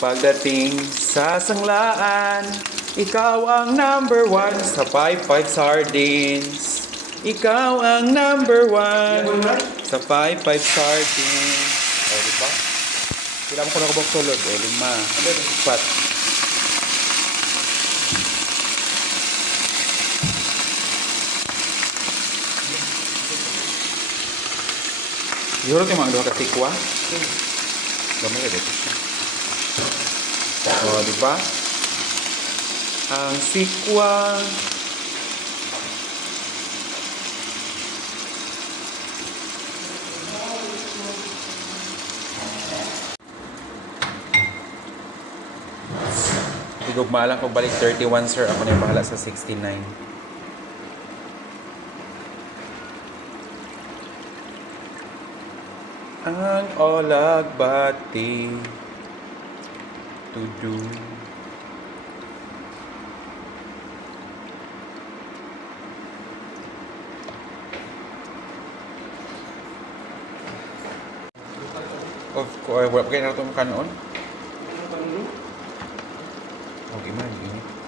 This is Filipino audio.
Pagdating sa sanglaan, ikaw ang number one sa 5-5 sardines. Ikaw ang number one sa 5-5 sardines. O, diba? Kailan mo ko nakabok tulog? 5, 4. Siguro ito yung mga duha ka tikwa. Gamay ka dito siya. O, diba? Ang sikwa. Tigugma lang ko balik 31, sir. Ako na yung bahala sa 69. Ang olagbati to do. Of course, wala pa kayo na ito makanoon? Okay man, init.